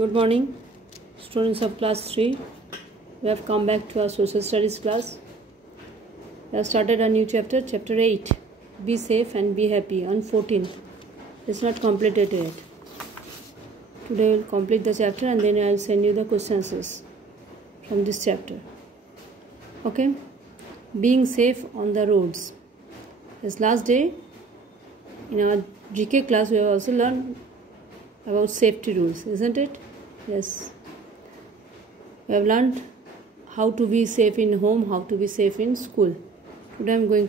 Good morning, students of class 3. We have come back to our social studies class. We have started a new chapter, chapter 8. Be safe and be happy on 14th. It's not completed yet. Today we will complete the chapter and then I will send you the questions from this chapter. Okay? Being safe on the roads. This last day in our GK class we have also learned about safety rules, isn't it? Yes. We have learned how to be safe in home, how to be safe in school. Today I am going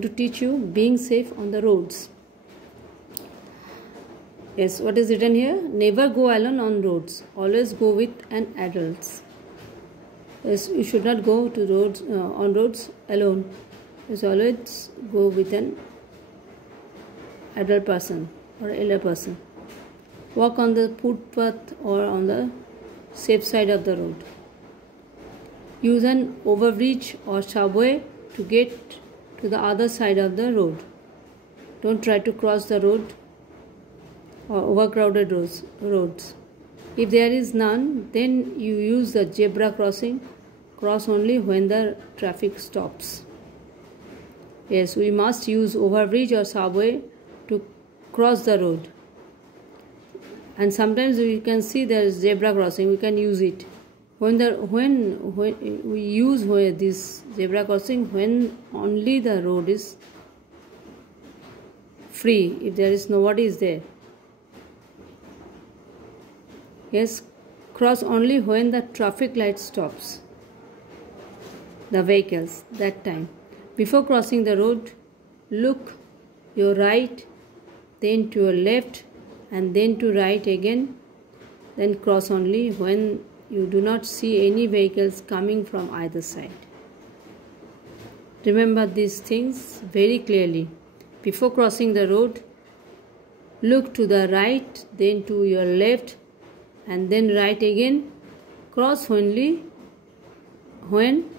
to teach you being safe on the roads. Yes, what is written here? Never go alone on roads. Always go with an adult. Yes, you should not go to roads on roads alone. Yes, always go with an adult person or elder person. Walk on the footpath or on the safe side of the road. Use an overbridge or subway to get to the other side of the road. Don't try to cross the road or overcrowded roads. If there is none, then you use the zebra crossing. Cross only when the traffic stops. Yes, we must use overbridge or subway to cross the road. And sometimes we can see there is zebra crossing. We can use it. When we use this zebra crossing, when only the road is free, if there is nobody is there. Yes, cross only when the traffic light stops the vehicles, that time. Before crossing the road, look your right, then to your left, and then to right again. Then cross only when you do not see any vehicles coming from either side. Remember these things very clearly. Before crossing the road, look to the right, then to your left, and then right again. Cross only when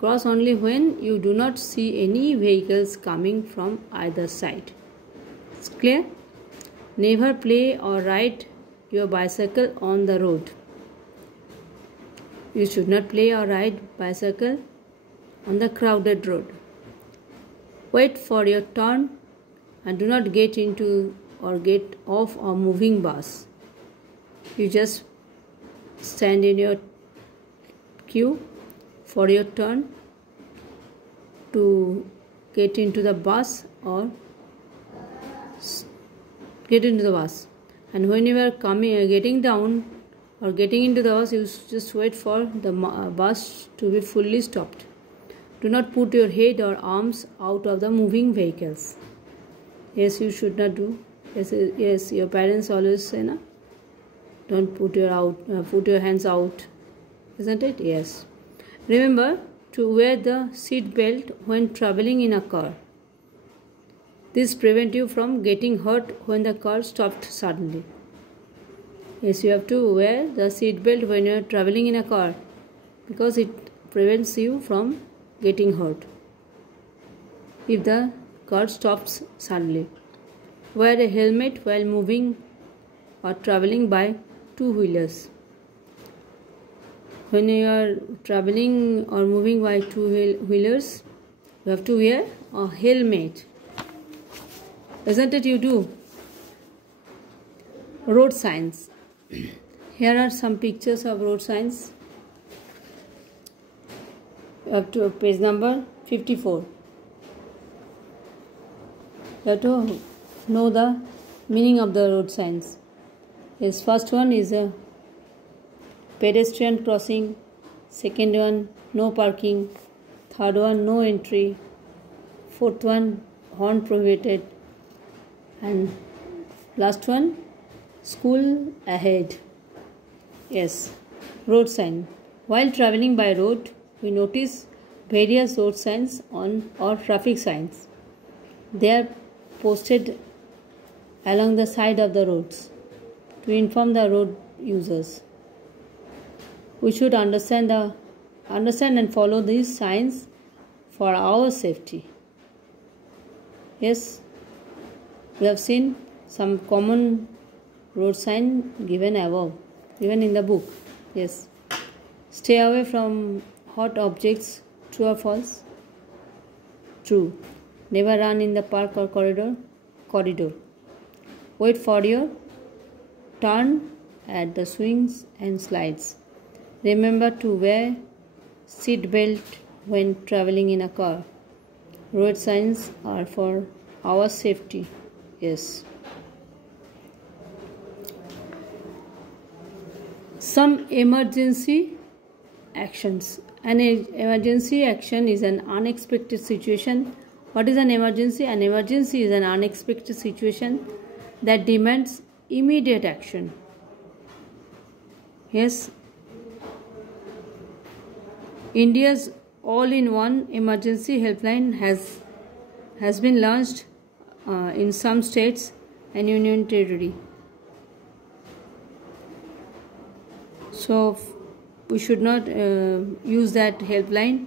you do not see any vehicles coming from either side. It's clear? Never play or ride your bicycle on the road. You should not play or ride bicycle on the crowded road. Wait for your turn and do not get into or get off a moving bus. You just stand in your queue for your turn to get into the bus or get into the bus. And when you are getting down or getting into the bus, you just wait for the bus to be fully stopped. Do not put your head or arms out of the moving vehicles. Yes, you should not do. Yes, your parents always say, na? Don't put your hands out, isn't it? Yes. Remember to wear the seat belt when traveling in a car. This prevents you from getting hurt when the car stopped suddenly. Yes, you have to wear the seat belt when you are traveling in a car because it prevents you from getting hurt if the car stops suddenly. Wear a helmet while moving or traveling by two-wheelers. When you are traveling or moving by two-wheelers, you have to wear a helmet. Isn't it you do? Road signs. Here are some pictures of road signs. Up to page number 54. You have to know the meaning of the road signs. Yes, first one is a pedestrian crossing. Second one, no parking. Third one, no entry. Fourth one, horn prohibited. And last one, school ahead. Yes, road sign. While traveling by road, we notice various road signs or traffic signs. They are posted along the side of the roads to inform the road users. We should understand and follow these signs for our safety. Yes, we have seen some common road sign given above, given in the book. Yes. Stay away from hot objects. True or false? True. Never run in the park or corridor. Corridor. Wait for your turn at the swings and slides. Remember to wear seat belt when traveling in a car. Road signs are for our safety. Yes. Some emergency actions. An emergency action is an unexpected situation. What is an emergency? An emergency is an unexpected situation that demands immediate action. Yes. India's all-in-one emergency helpline has been launched in some states and union territory. So we should not use that helpline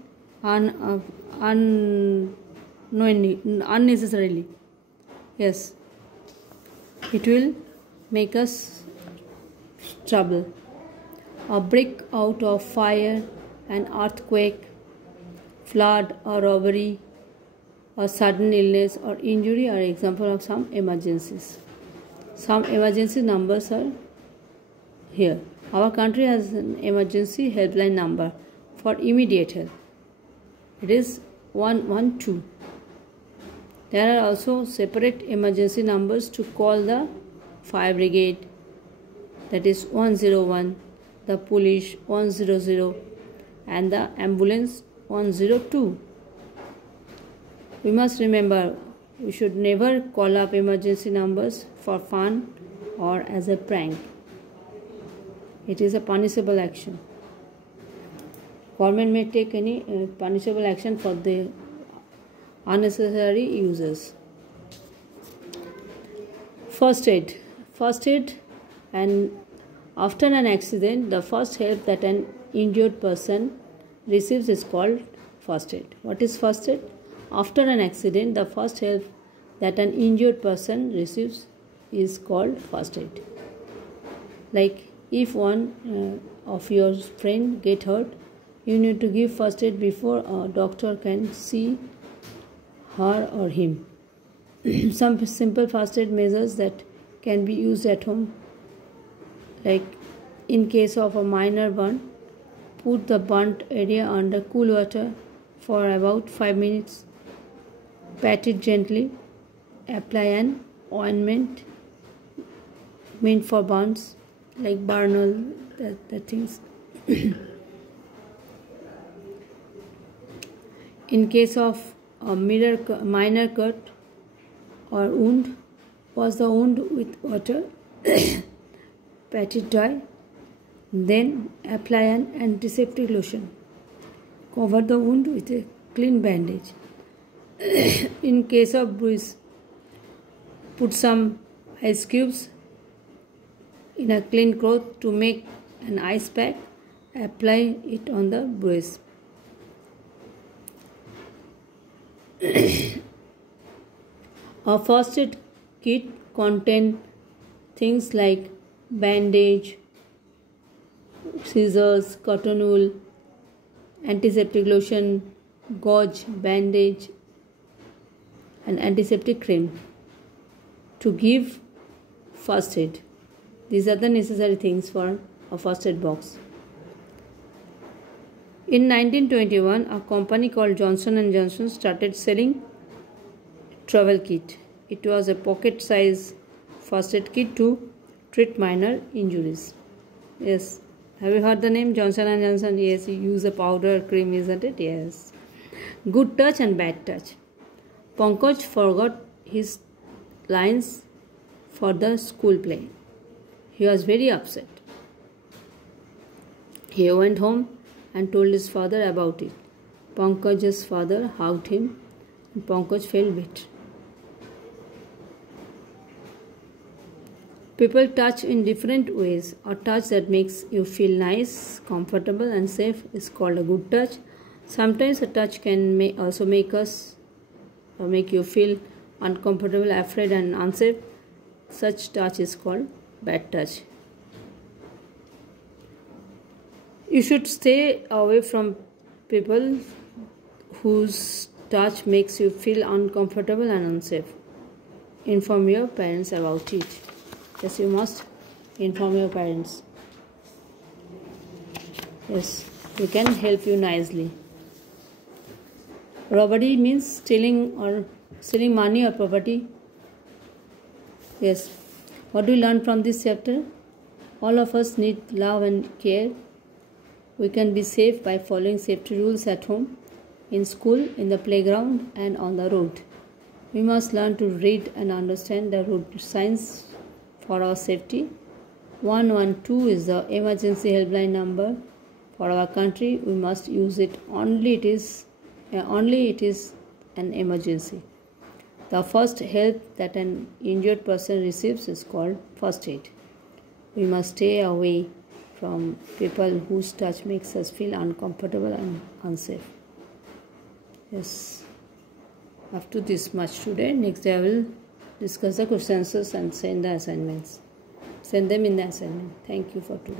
unnecessarily. Yes, it will make us trouble. A breakout of fire, an earthquake, flood or robbery, or sudden illness or injury are examples of some emergencies. Some emergency numbers are here. Our country has an emergency helpline number for immediate help. It is 112. There are also separate emergency numbers to call the fire brigade, that is 101, the police 100, and the ambulance 102. We must remember we should never call up emergency numbers for fun or as a prank. It is a punishable action. Government may take any punishable action for the unnecessary users. First aid. First aid, and after an accident, the first help that an injured person receives is called first aid. What is first aid? After an accident, the first help that an injured person receives is called first aid. Like if one of your friend get hurt, you need to give first aid before a doctor can see her or him. Some simple first aid measures that can be used at home, like in case of a minor burn, put the burnt area under cool water for about 5 minutes. Pat it gently. Apply an ointment meant for burns, like Bernol, that things. In case of a minor cut or wound, wash the wound with water, pat it dry, then apply an antiseptic lotion. Cover the wound with a clean bandage. In case of bruise, put some ice cubes in a clean cloth to make an ice pack. Apply it on the bruise. A first aid kit contains things like bandage, scissors, cotton wool, antiseptic lotion, gauze, bandage, and antiseptic cream to give first aid. These are the necessary things for a first aid box. In 1921, a company called Johnson & Johnson started selling travel kit. It was a pocket-size first aid kit to treat minor injuries. Yes. Have you heard the name Johnson & Johnson? Yes, you use a powder cream, isn't it? Yes. Good touch and bad touch. Pankaj forgot his lines for the school play. He was very upset. He went home and told his father about it. Pankaj's father hugged him and Pankaj felt better. People touch in different ways. A touch that makes you feel nice, comfortable and safe is called a good touch. Sometimes a touch can also make you feel uncomfortable, afraid and unsafe. Such touch is called bad touch. You should stay away from people whose touch makes you feel uncomfortable and unsafe. Inform your parents about it. Yes, you must inform your parents. Yes, we can help you nicely. Robbery means stealing money or property. Yes. What do we learn from this chapter? All of us need love and care. We can be safe by following safety rules at home, in school, in the playground, and on the road. We must learn to read and understand the road signs for our safety. 112 is the emergency helpline number for our country. We must use it only it is an emergency. The first help that an injured person receives is called first aid. We must stay away from people whose touch makes us feel uncomfortable and unsafe. Yes. Up to this much today. Next day I will discuss the question answers and send the assignments. Send them in the assignment. Thank you for today.